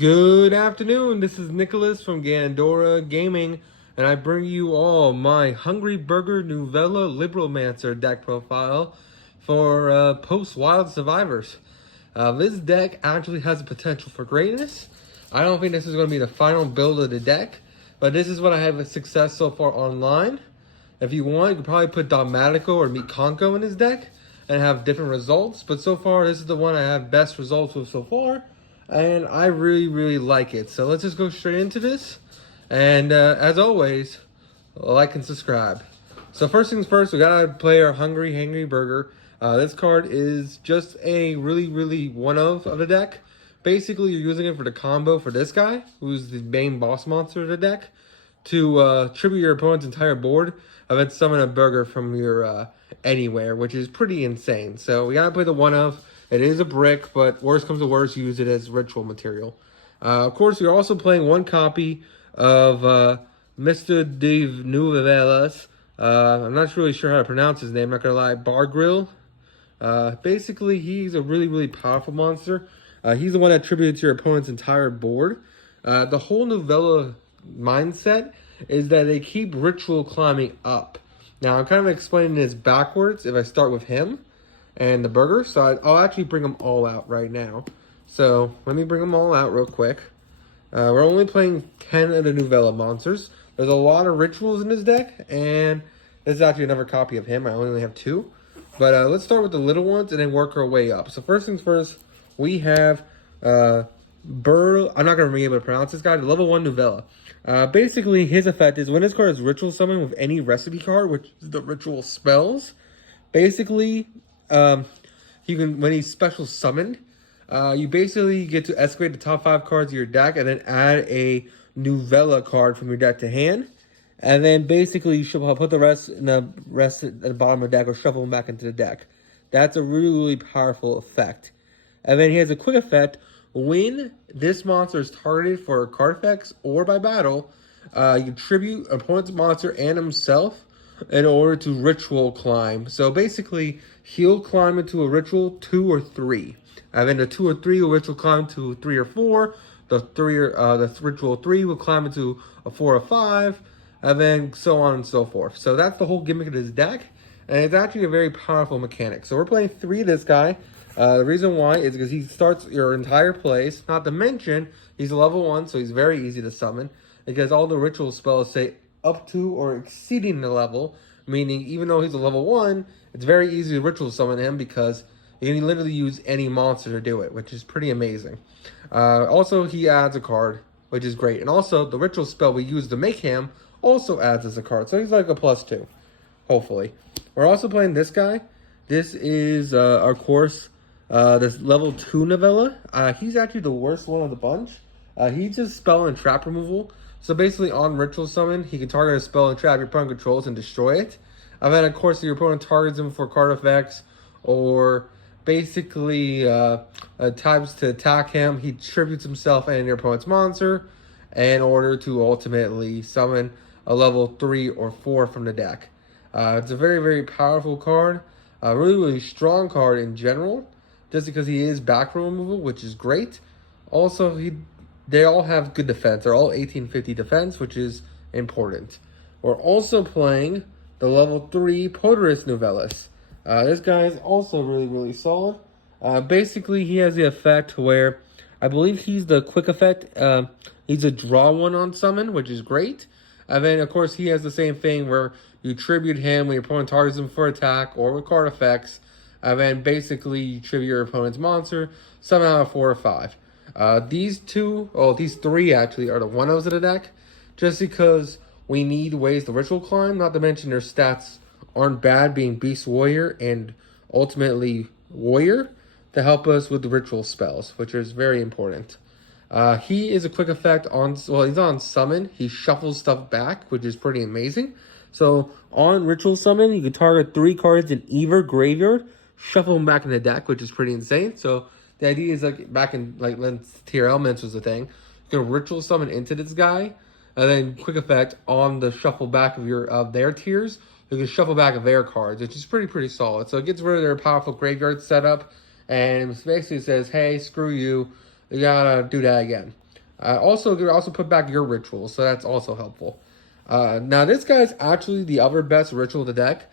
Good afternoon, this is Nicholas from Gandora Gaming, and I bring you all my Hungry Burger Nouvella Libromancer deck profile for post-Wild Survivors. This deck actually has the potential for greatness. I don't think this is going to be the final build of the deck, but this is what I have with success so far online. If you want, you could probably put Dogmatico or Mikonko in this deck and have different results, but so far this is the one I have best results with so far. And I really like it. So let's just go straight into this. And as always, like and subscribe. So first things first, we gotta play our Hungry Burger. This card is just a really one of the deck. Basically, you're using it for the combo for this guy, who's the main boss monster of the deck, to tribute your opponent's entire board and then summon a burger from your anywhere, which is pretty insane. So we gotta play the one of. It is a brick, but worst comes to worst, use it as ritual material. Of course, you're also playing one copy of Mr. Dave Nouvellez. I'm not really sure how to pronounce his name, not gonna lie. Bar Grill. Basically, he's a really powerful monster. He's the one that attributes your opponent's entire board. The whole Nouvella mindset is that they keep ritual climbing up. Now, I'm kind of explaining this backwards if I start with him and the burger, so I'll actually bring them all out right now. So let me bring them all out real quick. We're only playing 10 of the Nouvella monsters. There's a lot of rituals in this deck, and this is actually another copy of him. I only have 2. But let's start with the little ones and then work our way up. So first things first, we have I'm not going to be able to pronounce this guy, the level 1 Nouvella. Basically, his effect is when this card is ritual summoned with any recipe card, which is the ritual spells, basically, you can, when he's special summoned, you basically get to escalate the top 5 cards of your deck and then add a Nouvella card from your deck to hand. And then basically you should put the rest at the bottom of the deck or shuffle them back into the deck. That's a really powerful effect. And then he has a quick effect. When this monster is targeted for card effects or by battle, you tribute opponent's monster and himself in order to ritual climb. So basically, he'll climb into a ritual 2 or 3. And then the 2 or 3 will ritual climb to 3 or 4. The ritual 3 will climb into a 4 or 5. And then so on and so forth. So that's the whole gimmick of this deck. And it's actually a very powerful mechanic. So we're playing 3 of this guy. The reason why is because he starts your entire place. Not to mention, he's a level 1, so he's very easy to summon. Because all the ritual spells say up to or exceeding the level, meaning even though he's a level 1, it's very easy to ritual summon him because you can literally use any monster to do it, which is pretty amazing. Also, he adds a card, which is great. And also, the ritual spell we use to make him also adds as a card. So he's like a +2, hopefully. We're also playing this guy. This is, of course, this level 2 Nouvella. He's actually the worst one of the bunch. He's just spell and trap removal. So basically, on ritual summon, he can target a spell and trap your opponent controls and destroy it. And then, of course, if your opponent targets him for card effects or basically types to attack him, he tributes himself and your opponent's monster in order to ultimately summon a level 3 or 4 from the deck. It's a very powerful card. A really strong card in general, just because he is back row removal, which is great. Also, they all have good defense. They're all 1850 defense, which is important. We're also playing the level 3 Poderous Nouvellez. This guy is also really solid. Basically, he has the effect where, I believe he's the quick effect. He's a draw 1 on summon, which is great. And then, of course, he has the same thing where you tribute him when your opponent targets him for attack or with card effects. And then, basically, you tribute your opponent's monster, somehow a 4 or 5. These 3 actually are the 1-0s of the deck, just because we need ways to ritual climb, not to mention their stats aren't bad, being Beast Warrior and ultimately Warrior, to help us with the ritual spells, which is very important. He is a quick effect on, well, he's on summon. He shuffles stuff back, which is pretty amazing. So on ritual summon, you can target 3 cards in either graveyard, shuffle them back in the deck, which is pretty insane. So the idea is like back in like when tier elements was a thing, you can ritual summon into this guy, and then quick effect on the shuffle back of their tiers, you can shuffle back their cards, which is pretty solid. So it gets rid of their powerful graveyard setup, and it basically says, hey, screw you, you gotta do that again. Also, you can also put back your rituals, so that's also helpful. Now, this guy's actually the other best ritual in the deck.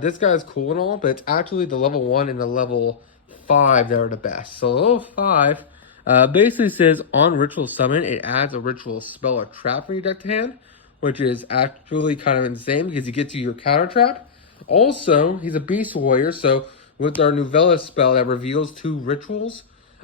This guy's cool and all, but it's actually the level 1 and the level 5 that are the best. So, level 5 basically says on ritual summon, it adds a ritual spell or trap from your deck to hand, which is actually kind of insane because he gets you your counter trap. Also, he's a beast warrior, so with our Nouvella spell that reveals 2 rituals,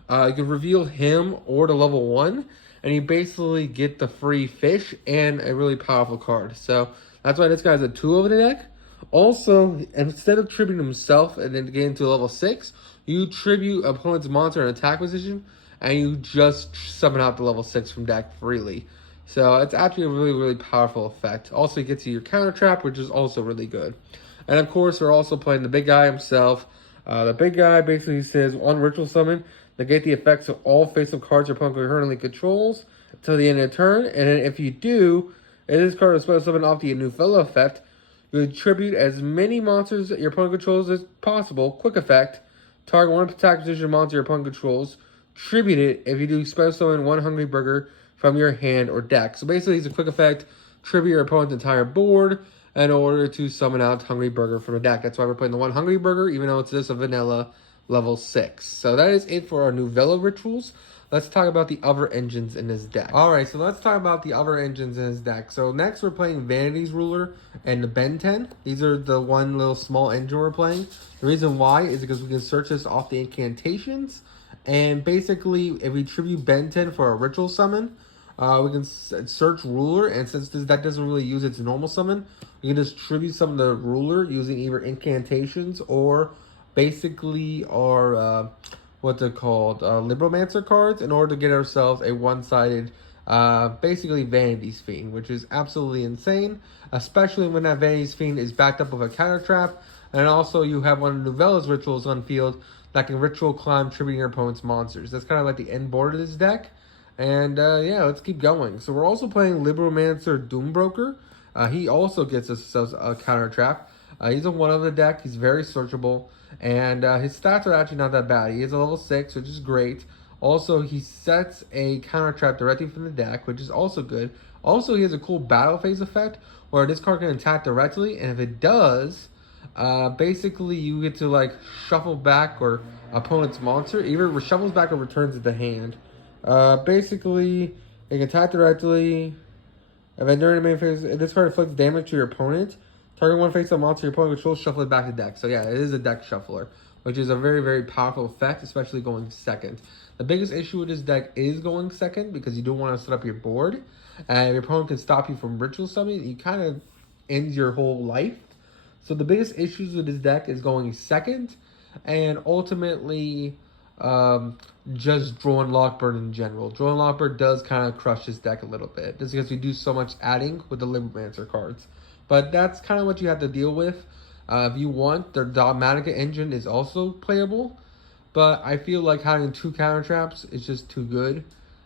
you can reveal him or the level 1, and you basically get the free fish and a really powerful card. So that's why this guy's a 2 over the deck. Also, instead of tributing himself and then getting to level 6, you tribute opponent's monster in attack position, and you just summon out the level 6 from deck freely. So it's actually a really, really powerful effect. Also, it gets you your counter trap, which is also really good. And of course, we're also playing the big guy himself. The big guy basically says, on ritual summon, negate the effects of all face-up cards your opponent currently controls until the end of the turn. And then if you do, if this card is special summon off the Nouvella effect, you attribute as many monsters that your opponent controls as possible. Quick effect. Target one attack position monster your opponent controls. Tribute it if you do special summon one Hungry Burger from your hand or deck. So basically, it's a quick effect. Tribute your opponent's entire board in order to summon out Hungry Burger from the deck. That's why we're playing the one Hungry Burger, even though it's just a vanilla level 6. So that is it for our Nouvella rituals. Let's talk about the other engines in this deck. Alright, so let's talk about the other engines in this deck. So next we're playing Vanity's Ruler and the Ben 10. These are the one little small engine we're playing. The reason why is because we can search this off the incantations. And basically, if we tribute Ben 10 for a ritual summon, we can search Ruler, and since this deck doesn't really use its normal summon, we can just tribute some of the Ruler using either incantations or basically our, what they're called, Libromancer cards in order to get ourselves a one-sided, basically Vanity's Fiend, which is absolutely insane, especially when that Vanity's Fiend is backed up with a counter trap, and also you have one of Nouvella's rituals on field that can ritual climb tributing your opponent's monsters. That's kind of like the end board of this deck. And yeah, let's keep going. So we're also playing Libromancer Doombroker. He also gets us a counter trap. He's a 1 of the deck. He's very searchable. And his stats are actually not that bad. He is a level 6, which is great. Also, he sets a counter trap directly from the deck, which is also good. Also, he has a cool battle phase effect where this card can attack directly. And if it does, basically you get to like shuffle back or opponent's monster. Either shuffles back or returns it to hand. Basically, it can attack directly. And then during the main phase, if this card inflicts damage to your opponent, target one face-up monster your opponent controls, shuffle it back to deck. So yeah, it is a deck shuffler, which is a very, very powerful effect, especially going second. The biggest issue with this deck is going second because you don't want to set up your board. And if your opponent can stop you from ritual summoning, you kind of end your whole life. So the biggest issues with this deck is going second, and ultimately just Drawn Lockbird in general. Drawn Lockbird does kind of crush this deck a little bit, just because we do so much adding with the Libromancer cards. But that's kind of what you have to deal with. If you want, their Dogmatica engine is also playable, but I feel like having 2 counter traps is just too good.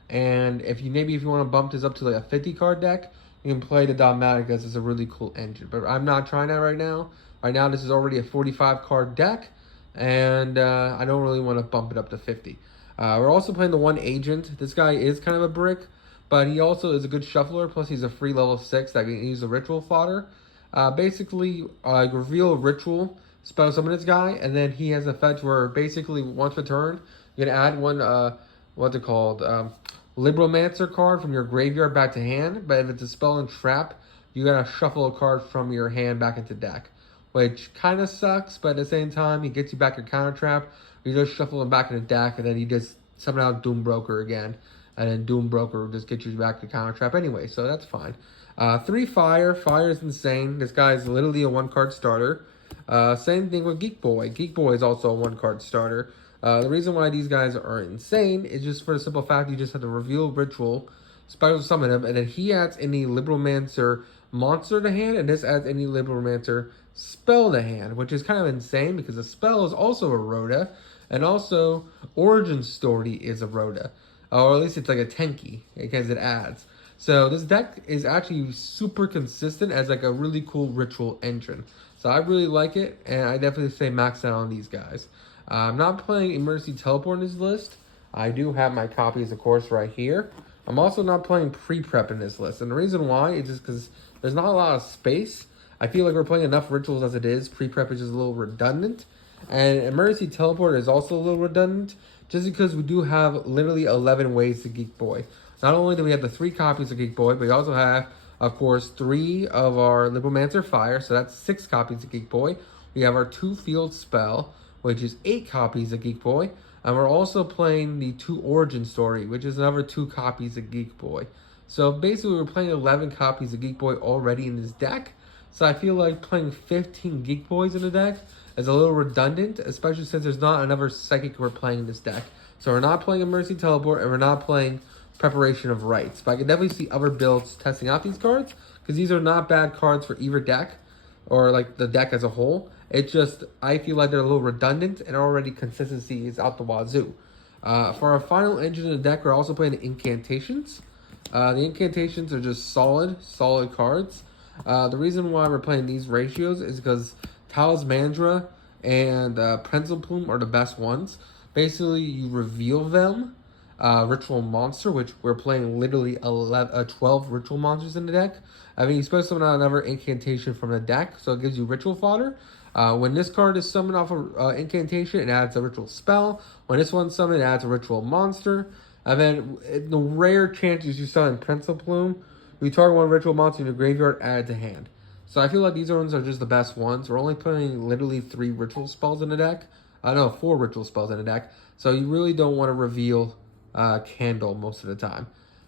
And if you want to bump this up to like a 50 card deck, you can play the Dogmaticas as a really cool engine. But I'm not trying that right now. Right now, this is already a 45 card deck, and I don't really want to bump it up to 50. We're also playing the one agent. This guy is kind of a brick, but he also is a good shuffler. Plus, he's a free level 6 that can use a ritual fodder. Basically, reveal a ritual, spell summon this guy, and then he has an effect where basically once per turn, you can add one, what's it called, Libromancer card from your graveyard back to hand. But if it's a spell and trap, you gotta shuffle a card from your hand back into deck, which kind of sucks, but at the same time, he gets you back your counter trap. You just shuffle him back in the deck, and then you just summon out Doombroker again, and then Doombroker will just get you back to counter trap anyway, so that's fine. 3 fire. Fire is insane. This guy is literally a 1-card starter. Same thing with Geek Boy. Geek Boy is also a 1-card starter. The reason why these guys are insane is just for the simple fact you just have to reveal ritual, special summon him, and then he adds any Libromancer monster to hand, and this adds any Libromancer spell to hand, which is kind of insane because the spell is also a Rhoda, and also Origin Story is a Rhoda, or at least it's like a Tenki because it adds. So this deck is actually super consistent as like a really cool ritual engine. So I really like it, and I definitely say max out on these guys. I'm not playing Emergency Teleport in this list. I do have my copies, of course, right here. I'm also not playing pre-prep in this list. And the reason why is just because there's not a lot of space. I feel like we're playing enough rituals as it is. Pre-prep is just a little redundant. And emergency teleport is also a little redundant, just because we do have literally 11 ways to Geek Boy. Not only do we have the 3 copies of Geek Boy, but we also have, of course, 3 of our Libromancer Fire, so that's 6 copies of Geek Boy. We have our 2 Field Spell, which is 8 copies of Geek Boy. And we're also playing the 2 Origin Story, which is another 2 copies of Geek Boy. So basically, we're playing 11 copies of Geek Boy already in this deck. So I feel like playing 15 Geek Boys in the deck is a little redundant, especially since there's not another Psychic we're playing in this deck. So we're not playing Emergency Teleport, and we're not playing Preparation of Rites. But I can definitely see other builds testing out these cards, because these are not bad cards for either deck, or like the deck as a whole. It's just, I feel like they're a little redundant, and already consistency is out the wazoo. For our final engine in the deck, we're also playing the Incantations. The Incantations are just solid cards. The reason why we're playing these ratios is because Talismandra and Pencil Plume are the best ones. Basically, you reveal them. Ritual Monster, which we're playing literally 12 Ritual Monsters in the deck. I mean, you supposed to summon out another Incantation from the deck, so it gives you Ritual Fodder. When this card is summoned off an Incantation, it adds a Ritual Spell. When this one's summoned, it adds a Ritual Monster. And then, in the rare chances you summon Pencil Plume, you target one Ritual Monster in your graveyard, add it to hand. So I feel like these ones are just the best ones. We're only playing literally 3 Ritual Spells in the deck. No, 4 Ritual Spells in the deck. So you really don't want to reveal Candle most of the time.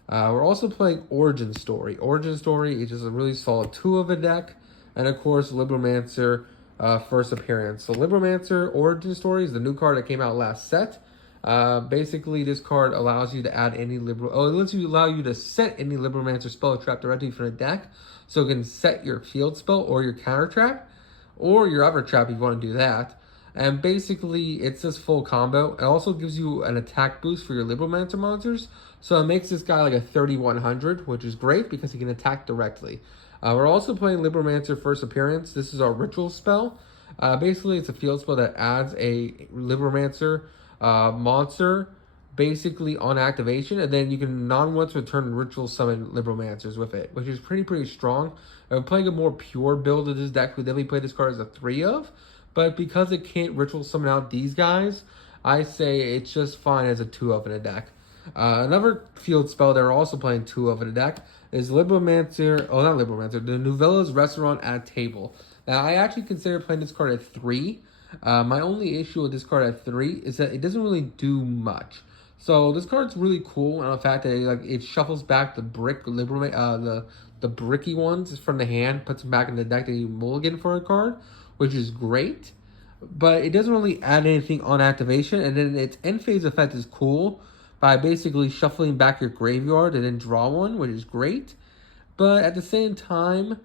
We're also playing Origin Story. Origin Story is just a really solid 2 of a deck. And of course, Libromancer first appearance. So Libromancer Origin Story is the new card that came out last set. Basically, this card allows you to add any allow you to set any Libromancer spell or trap directly from the deck. So it can set your field spell or your counter trap, or your other trap if you want to do that. And basically, it's this full combo. It also gives you an attack boost for your Libromancer monsters. So it makes this guy like a 3100, which is great because he can attack directly. We're also playing Libromancer first appearance. This is our ritual spell. Basically, it's a field spell that adds a Libromancer monster basically on activation, and then you can non-once return ritual summon Libromancers with it, which is pretty strong. I'm playing a more pure build of this deck. We definitely play this card as a 3 of, but because it can't ritual summon out these guys, I say it's just fine as a 2 of in a deck. Another field spell that we're also playing 2 of in a deck is Libromancer, not Libromancer, the Nouvellez Restaurant at Table. Now, I actually consider playing this card at 3. My only issue with this card at 3 is that it doesn't really do much. So this card's really cool, and the fact that it shuffles back the brick the bricky ones from the hand, puts them back in the deck, and you mulligan for a card, which is great. But it doesn't really add anything on activation, and then its end phase effect is cool by basically shuffling back your graveyard and then draw one, which is great. But at the same time,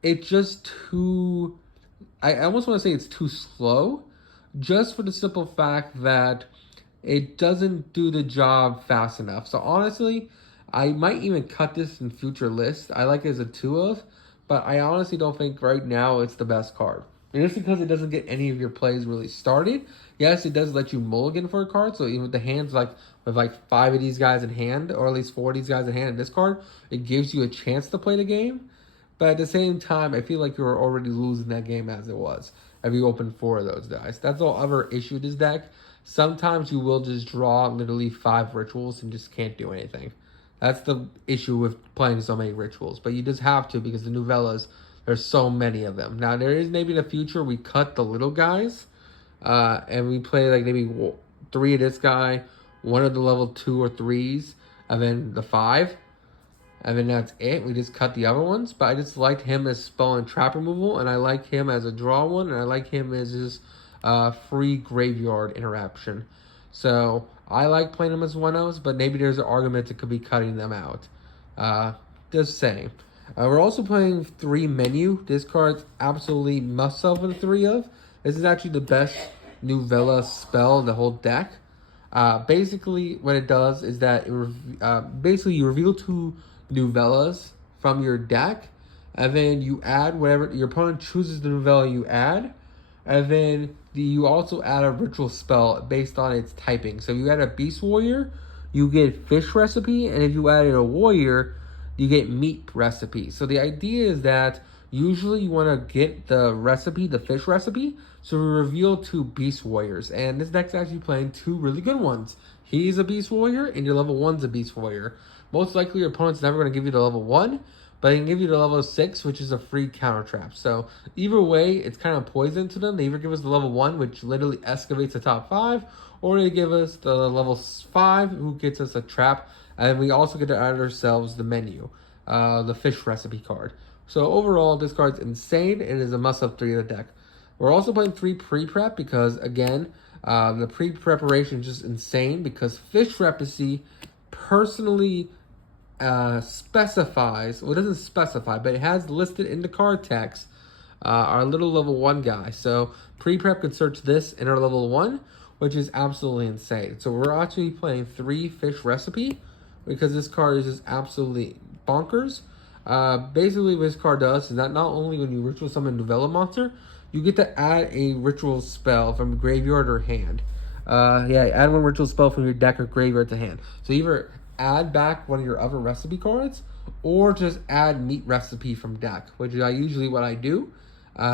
it's just too... I almost want to say it's too slow, just for the simple fact that it doesn't do the job fast enough. So honestly, I might even cut this in future lists. I like it as a 2 of, but I honestly don't think right now it's the best card. And just because it doesn't get any of your plays really started, yes, it does let you mulligan for a card. So even with the hands with 5 of these guys in hand, or at least 4 of these guys in hand in this card, it gives you a chance to play the game. But at the same time, I feel like you're already losing that game as it was if you open 4 of those dice. That's the other issue with this deck. Sometimes you will just draw literally 5 rituals and just can't do anything. That's the issue with playing so many rituals. But you just have to, because the Novellas, there's so many of them. Now, there is maybe in the future we cut the little guys and we play like maybe 3 of this guy, 1 of the level 2 or 3s, and then the 5. And then that's it. We just cut the other ones. But I just like him as spell and trap removal. And I like him as a draw one. And I like him as his free graveyard interaction. So I like playing them as 1-0s. But maybe there's an argument that could be cutting them out. Just saying. We're also playing 3 menu. This card's absolutely must-have for the 3 of. This is actually the best Nouvella spell in the whole deck. Basically, what it does is that basically you reveal 2 Nouvellas from your deck, and then you add whatever your opponent chooses the Nouvella you add, and then you also add a ritual spell based on its typing. So you add a Beast Warrior, you get fish recipe, and if you added a warrior, you get meat recipe. So the idea is that usually you want to get the recipe, the fish recipe, so we reveal 2 beast warriors. And this deck's actually playing 2 really good ones. He's a beast warrior, and your level 1's a beast warrior. Most likely your opponent's never going to give you the level 1, but they can give you the level 6, which is a free counter trap. So either way, it's kind of poison to them. They either give us the level 1, which literally excavates the top 5, or they give us the level 5, who gets us a trap. And we also get to add ourselves the menu, the fish recipe card. So overall, this card's insane. It is a must-have 3 of the deck. We're also playing 3 pre-prep because, again, the pre-preparation is just insane because fish recipe personally specifies, well, it doesn't specify, but it has listed in the card text our little level 1 guy. So pre-prep could search this in our level 1, which is absolutely insane. So we're actually playing 3 fish recipe because this card is just absolutely bonkers. Basically what this card does is that not only when you ritual summon Nouvellamancr, you get to add a ritual spell from graveyard or hand. Add 1 ritual spell from your deck or graveyard to hand. So either add back one of your other recipe cards, or just add meat recipe from deck, which is usually what I do.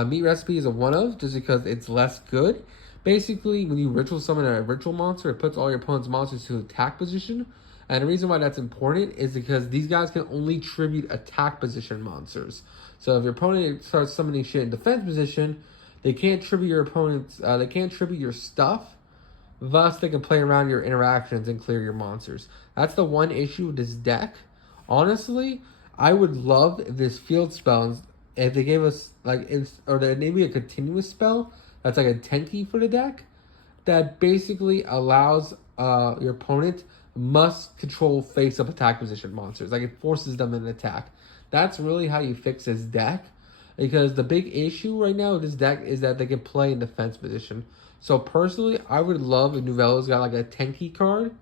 Meat recipe is a one of, just because it's less good. Basically, when you ritual summon a ritual monster, it puts all your opponent's monsters to attack position. And the reason why that's important is because these guys can only tribute attack position monsters. So if your opponent starts summoning shit in defense position, they can't tribute your opponent's, they can't tribute your stuff. Thus, they can play around your interactions and clear your monsters. That's the one issue with this deck. Honestly, I would love if this field spells, if they gave us, like, or maybe a continuous spell that's like a 10 key for the deck, that basically allows your opponent must control face-up attack position monsters. Like, it forces them in attack. That's really how you fix this deck. Because the big issue right now with this deck is that they can play in defense position. So personally, I would love if Nouvella's got like a 10 key card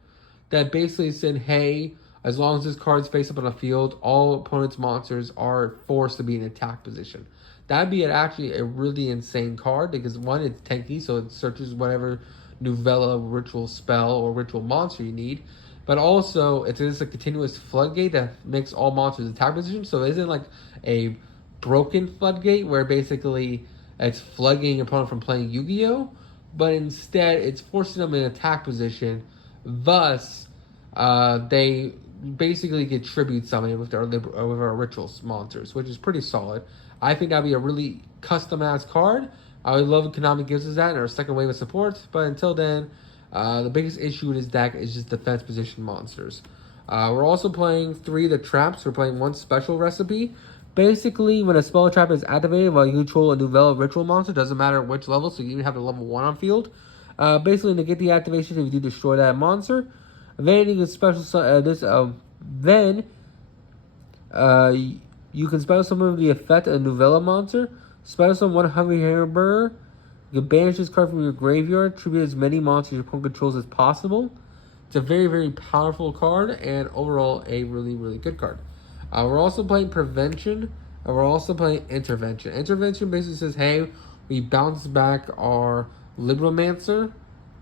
that basically said, hey, as long as this card's face up on the field, all opponent's monsters are forced to be in attack position. That'd be actually a really insane card because, one, it's 10 key, so it searches whatever Nouvella ritual spell or ritual monster you need. But also, it's just a continuous floodgate that makes all monsters attack position. So it isn't like a broken floodgate where basically it's floodgating your opponent from playing Yu-Gi-Oh! But instead, it's forcing them in attack position. Thus, they basically get tribute summoning with our ritual monsters, which is pretty solid. I think that'd be a really customized card. I would love if Konami gives us that in our second wave of support. But until then, the biggest issue with this deck is just defense position monsters. We're also playing 3 of the traps. We're playing 1 special recipe. Basically, when a spell trap is activated while you control a Nouvella ritual monster, doesn't matter which level, so you even have the level 1 on field. Basically, to get the activation, if you do destroy that monster, then you can special you can special summon the effect of a Nouvellamancr. Special summon 1 Hungry Hamburger. You can banish this card from your graveyard. Tribute as many monsters your opponent controls as possible. It's a very, very powerful card, and overall a really, really good card. We're also playing Prevention, and we're also playing Intervention. Intervention basically says, hey, we bounce back our Libromancer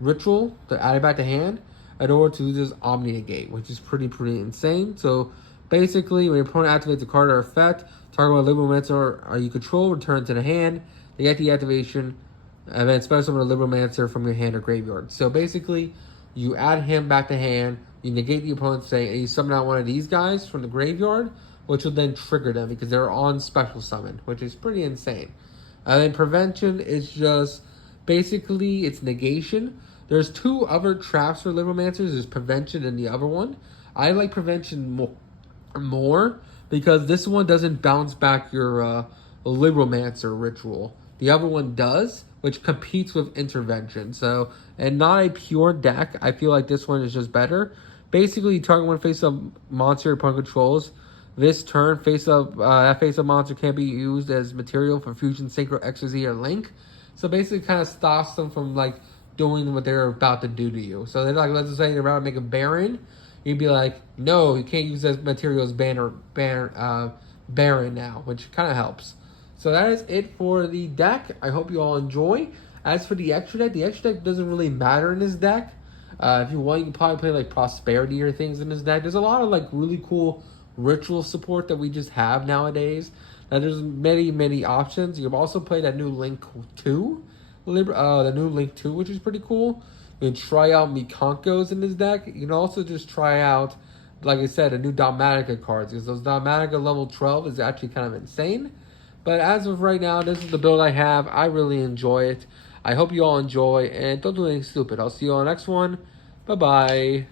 ritual to add it back to hand in order to do this Omni Negate, which is pretty insane. So basically, when your opponent activates a card or effect, target one Libromancer you control, return to the hand. They get the activation, and then special summon a Libromancer from your hand or graveyard. So basically, you add him back to hand, you negate the opponent's saying, and you summon out one of these guys from the graveyard, which will then trigger them because they're on special summon, which is pretty insane. And then Prevention is just, basically, it's negation. There's 2 other traps for Libromancers. There's Prevention and the other one. I like Prevention more because this one doesn't bounce back your Libromancer ritual. The other one does, which competes with Intervention. So, and not a pure deck. I feel like this one is just better. Basically, you target one face-up monster your opponent controls. This turn, that face-up monster can't be used as material for Fusion, Synchro, Exorcy, or Link. So basically, kind of stops them from like doing what they're about to do to you. So they're like, let's just say they're about to make a Baron. You'd be like, no, you can't use that material as Baron now, which kind of helps. So that is it for the deck. I hope you all enjoy. As for the extra deck doesn't really matter in this deck. If you want, you can probably play like Prosperity or things in this deck. There's a lot of like really cool ritual support that we just have nowadays. Now there's many options. You can also play that new Link 2, the new Link 2, which is pretty cool. You can try out Mikonkos in this deck. You can also just try out, like I said, a new Dogmatica cards, because those Dogmatica level 12 is actually kind of insane. But as of right now, this is the build I have. I really enjoy it. I hope you all enjoy, and don't do anything stupid. I'll see you on the next one. Bye-bye.